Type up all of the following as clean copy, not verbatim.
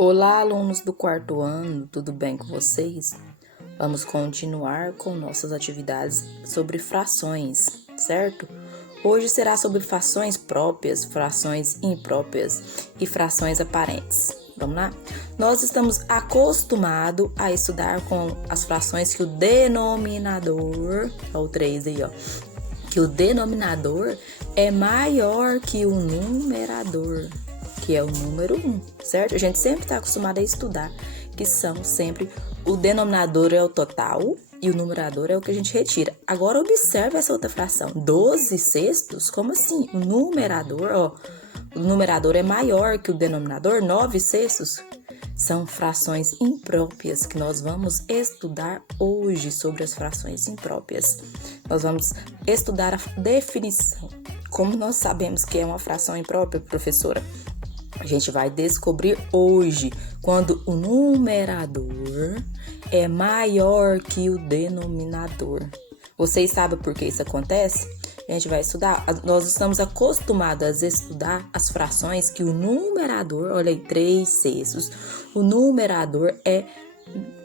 Olá, alunos do quarto ano, tudo bem com vocês? Vamos continuar com nossas atividades sobre frações, certo? Hoje será sobre frações próprias, frações impróprias e frações aparentes. Vamos lá? Nós estamos acostumados a estudar com as frações que o denominador, ó, o 3 aí, ó, que o denominador é maior que o numerador, que é o número 1, certo? A gente sempre está acostumado a estudar que são sempre o denominador é o total e o numerador é o que a gente retira. Agora observe essa outra fração, 12 sextos, como assim? O numerador é maior que o denominador, 9 sextos. São frações impróprias que nós vamos estudar hoje sobre as frações impróprias. Nós vamos estudar a definição. Como nós sabemos que é uma fração imprópria, professora? A gente vai descobrir hoje quando o numerador é maior que o denominador. Vocês sabem por que isso acontece? A gente vai estudar. Nós estamos acostumados a estudar as frações que o numerador, olha aí, 3 sextos, o numerador é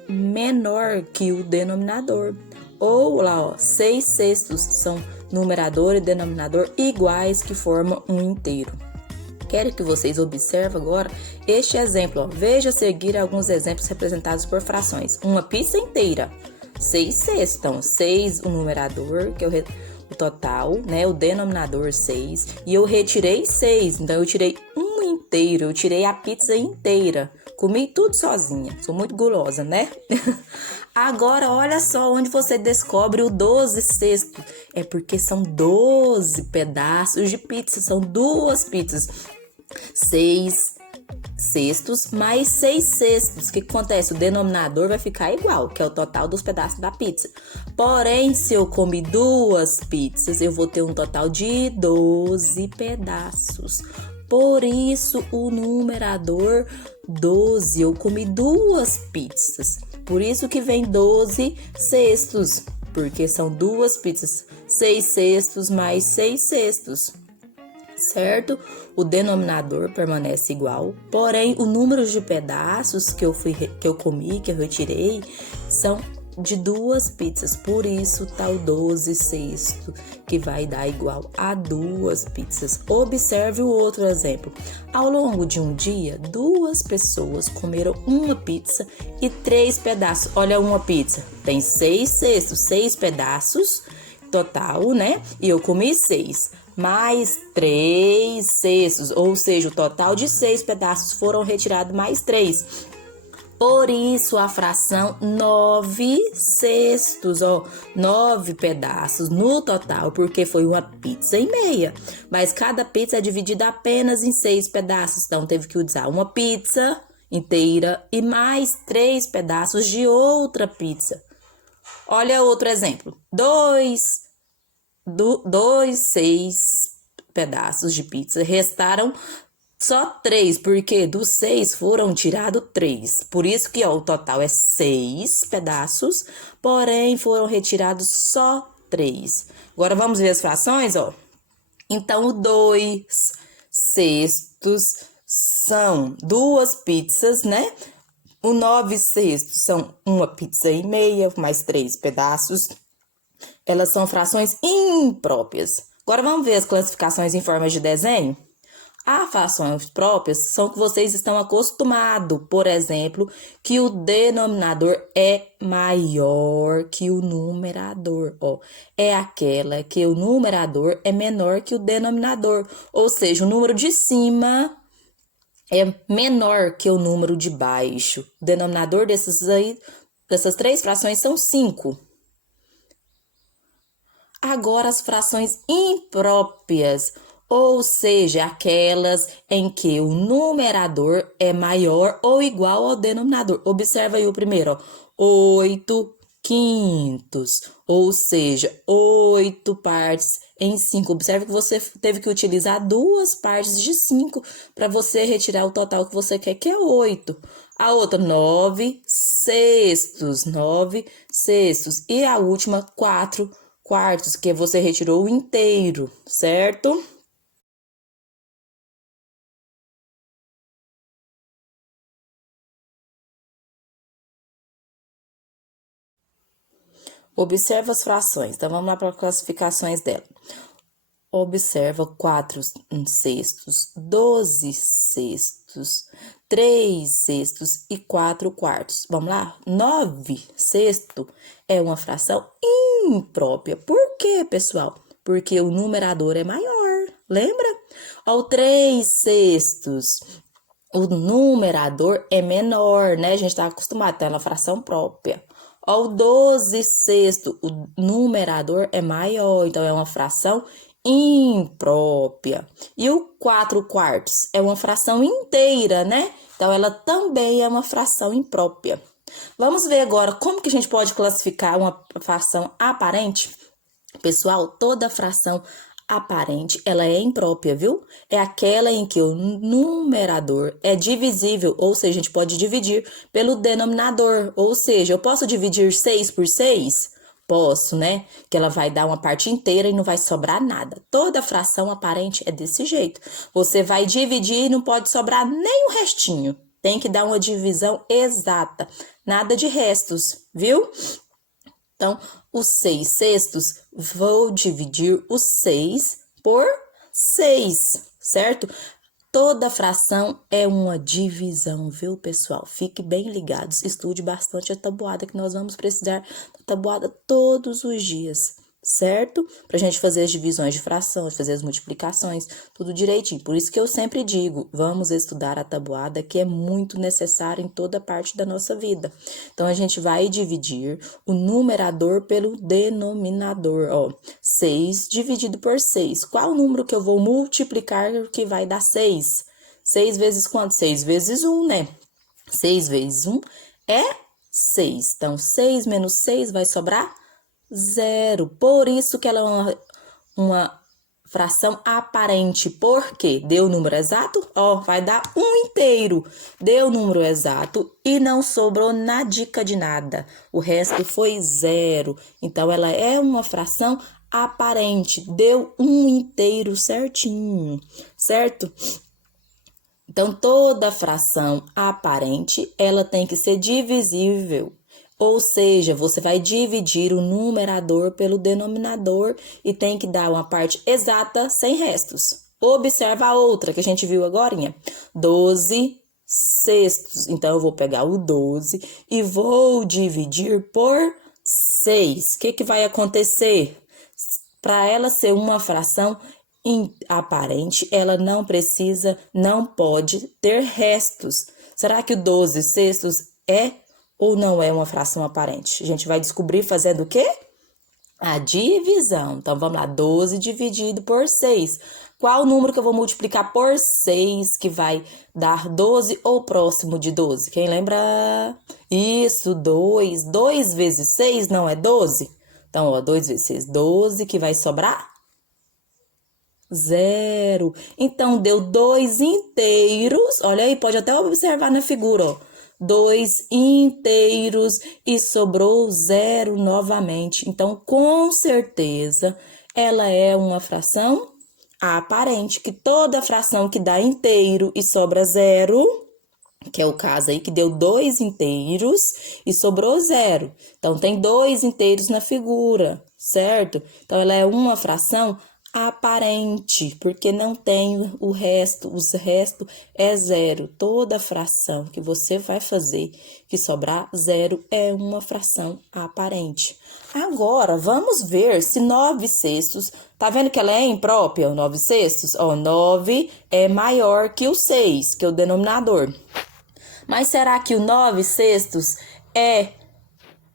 menor que o denominador. Ou lá, ó, 6 sextos são numerador e denominador iguais que formam um inteiro. Quero que vocês observem agora este exemplo. Ó. Veja a seguir alguns exemplos representados por frações. Uma pizza inteira, 6 sextos. Então, 6 o numerador, que é o total, né? O denominador 6. E eu retirei 6, então eu tirei um inteiro, eu tirei a pizza inteira. Comi tudo sozinha, sou muito gulosa, né? Agora, olha só onde você descobre o 12 sextos. É porque são 12 pedaços de pizza, são 2 pizzas. 6 sextos mais 6 sextos. O que acontece? O denominador vai ficar igual, que é o total dos pedaços da pizza. Porém, se eu comi 2 pizzas, eu vou ter um total de 12 pedaços. Por isso, o numerador 12, eu comi 2 pizzas. Por isso que vem 12 sextos, porque são 2 pizzas. 6 sextos mais 6 sextos. Certo? O denominador permanece igual, porém o número de pedaços que eu comi, que eu retirei, são de 2 pizzas. Por isso tá o 12 sexto, que vai dar igual a 2 pizzas. Observe o outro exemplo. Ao longo de um dia, 2 pessoas comeram uma pizza e 3 pedaços. Olha, uma pizza tem 6 sextos, 6 pedaços total, né? E eu comi 6. Mais 3 sextos, ou seja, o total de 6 pedaços foram retirados mais 3. Por isso, a fração 9 sextos, ó, 9 pedaços no total, porque foi uma pizza e meia. Mas cada pizza é dividida apenas em 6 pedaços, então teve que usar uma pizza inteira e mais 3 pedaços de outra pizza. Olha outro exemplo, 2 6 pedaços de pizza, restaram só 3, porque dos 6 foram tirados 3. Por isso que ó, o total é 6 pedaços, porém foram retirados só 3. Agora vamos ver as frações, ó. Então, o 2 sextos são 2 pizzas, né? O 9 sextos são uma pizza e meia, mais 3 pedaços. Elas são frações impróprias. Agora vamos ver as classificações em formas de desenho? As frações próprias são que vocês estão acostumados, por exemplo, que o denominador é maior que o numerador. Ó, é aquela que o numerador é menor que o denominador, ou seja, o número de cima é menor que o número de baixo. O denominador dessas 3 frações são 5. Agora, as frações impróprias, ou seja, aquelas em que o numerador é maior ou igual ao denominador. Observa aí o primeiro, ó, 8 quintos, ou seja, 8 partes em 5. Observe que você teve que utilizar 2 partes de 5 para você retirar o total que você quer, que é 8. A outra, 9 sextos, 9 sextos. E a última, 4 quartos, que você retirou o inteiro, certo? Observa as frações. Então, vamos lá para as classificações dela. Observa 4 sextos, 12 sextos, 3 sextos e 4 quartos. Vamos lá? 9 sexto é uma fração imprópria. Por quê, pessoal? Porque o numerador é maior, lembra? Ao 3 sextos, o numerador é menor, né? A gente tá acostumado, tá na fração própria. Ao 12 sexto, o numerador é maior, então é uma fração imprópria. E o 4 quartos é uma fração inteira, né? Então, ela também é uma fração imprópria. Vamos ver agora como que a gente pode classificar uma fração aparente? Pessoal, toda fração aparente, ela é imprópria, viu? É aquela em que o numerador é divisível, ou seja, a gente pode dividir pelo denominador. Ou seja, eu posso dividir 6 por 6? Posso, né? Que ela vai dar uma parte inteira e não vai sobrar nada. Toda fração aparente é desse jeito. Você vai dividir e não pode sobrar nem um restinho. Tem que dar uma divisão exata. Nada de restos, viu? Então, os 6 sextos, vou dividir os 6 por 6, certo? Toda fração é uma divisão, viu, pessoal? Fique bem ligados, estude bastante a tabuada, que nós vamos precisar da tabuada todos os dias, certo? Pra gente fazer as divisões de frações, fazer as multiplicações, tudo direitinho. Por isso que eu sempre digo, vamos estudar a tabuada, que é muito necessário em toda parte da nossa vida. Então, a gente vai dividir o numerador pelo denominador, ó. 6 dividido por 6. Qual o número que eu vou multiplicar que vai dar 6? 6 vezes quanto? 6 vezes 1, né? 6 vezes 1 é 6. Então, 6 menos 6 vai sobrar 0. Por isso que ela é uma fração aparente. Por quê? Deu o número exato? Ó, vai dar 1 inteiro. Deu o número exato e não sobrou nadica de nada. O resto foi 0. Então, ela é uma fração aparente. Deu 1 inteiro certinho, certo? Então, toda fração aparente, ela tem que ser divisível. Ou seja, você vai dividir o numerador pelo denominador e tem que dar uma parte exata sem restos. Observa a outra que a gente viu agora, 12 sextos. Então, eu vou pegar o 12 e vou dividir por 6. O que vai acontecer? Para ela ser uma fração aparente, ela não pode ter restos. Será que o 12 sextos é ou não é uma fração aparente? A gente vai descobrir fazendo o quê? A divisão. Então, vamos lá, 12 dividido por 6. Qual o número que eu vou multiplicar por 6 que vai dar 12 ou próximo de 12? Quem lembra? Isso, 2. 2 vezes 6 não é 12? Então, ó, 2 vezes 6, 12, que vai sobrar 0. Então, deu 2 inteiros. Olha aí, pode até observar na figura, ó. 2 inteiros e sobrou 0 novamente. Então, com certeza, ela é uma fração aparente, que toda fração que dá inteiro e sobra 0, que é o caso aí que deu 2 inteiros e sobrou 0. Então, tem 2 inteiros na figura, certo? Então, ela é uma fração aparente, porque não tem o resto, os restos é 0. Toda fração que você vai fazer que sobrar 0 é uma fração aparente. Agora, vamos ver se 9 sextos, tá vendo que ela é imprópria, o 9 sextos? Ó, 9 é maior que o 6, que é o denominador. Mas será que o 9 sextos é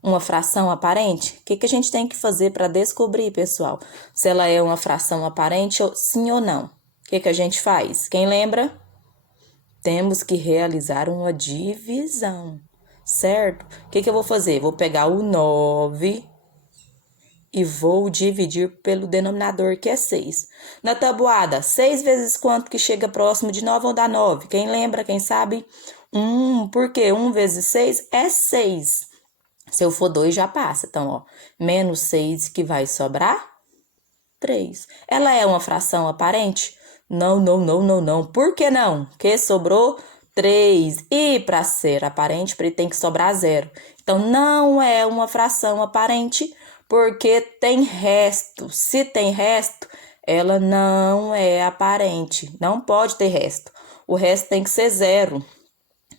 uma fração aparente? O que a gente tem que fazer para descobrir, pessoal? Se ela é uma fração aparente, sim ou não? O que a gente faz? Quem lembra? Temos que realizar uma divisão, certo? O que eu vou fazer? Vou pegar o 9 e vou dividir pelo denominador, que é 6. Na tabuada, 6 vezes quanto que chega próximo de 9 ou dá 9? Quem lembra, quem sabe? 1, porque 1 vezes 6 é 6. Se eu for 2, já passa. Então, ó, menos 6 que vai sobrar 3. Ela é uma fração aparente? Não, não, não, não, não. Por que não? Que sobrou 3. E para ser aparente, tem que sobrar 0. Então, não é uma fração aparente, Porque tem resto. Se tem resto, ela não é aparente. Não pode ter resto. O resto tem que ser zero,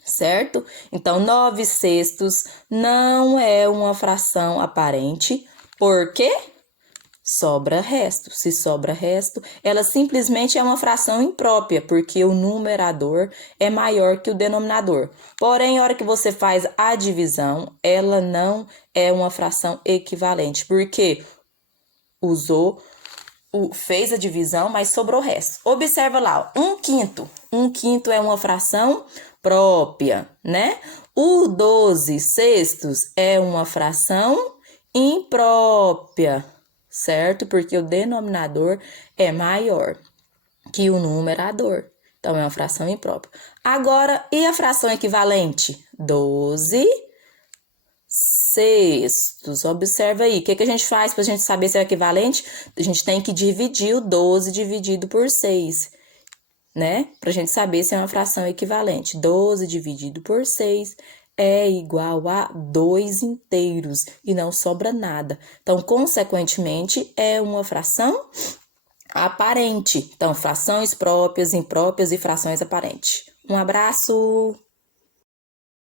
certo? Então, 9/6 não é uma fração aparente. Por quê? Sobra resto. Se sobra resto, ela simplesmente é uma fração imprópria, porque o numerador é maior que o denominador. Porém, na hora que você faz a divisão, ela não é uma fração equivalente, porque fez a divisão, mas sobrou resto. Observa lá, 1/5. 1/5 é uma fração própria, né? O 12/6 é uma fração imprópria, certo? Porque o denominador é maior que o numerador. Então, é uma fração imprópria. Agora, e a fração equivalente? 12/6. Observa aí. O que a gente faz para a gente saber se é equivalente? A gente tem que dividir o 12 dividido por 6, né? Para a gente saber se é uma fração equivalente. 12 dividido por 6 é igual a 2 inteiros e não sobra nada. Então, consequentemente, é uma fração aparente. Então, frações próprias, impróprias e frações aparentes. Um abraço!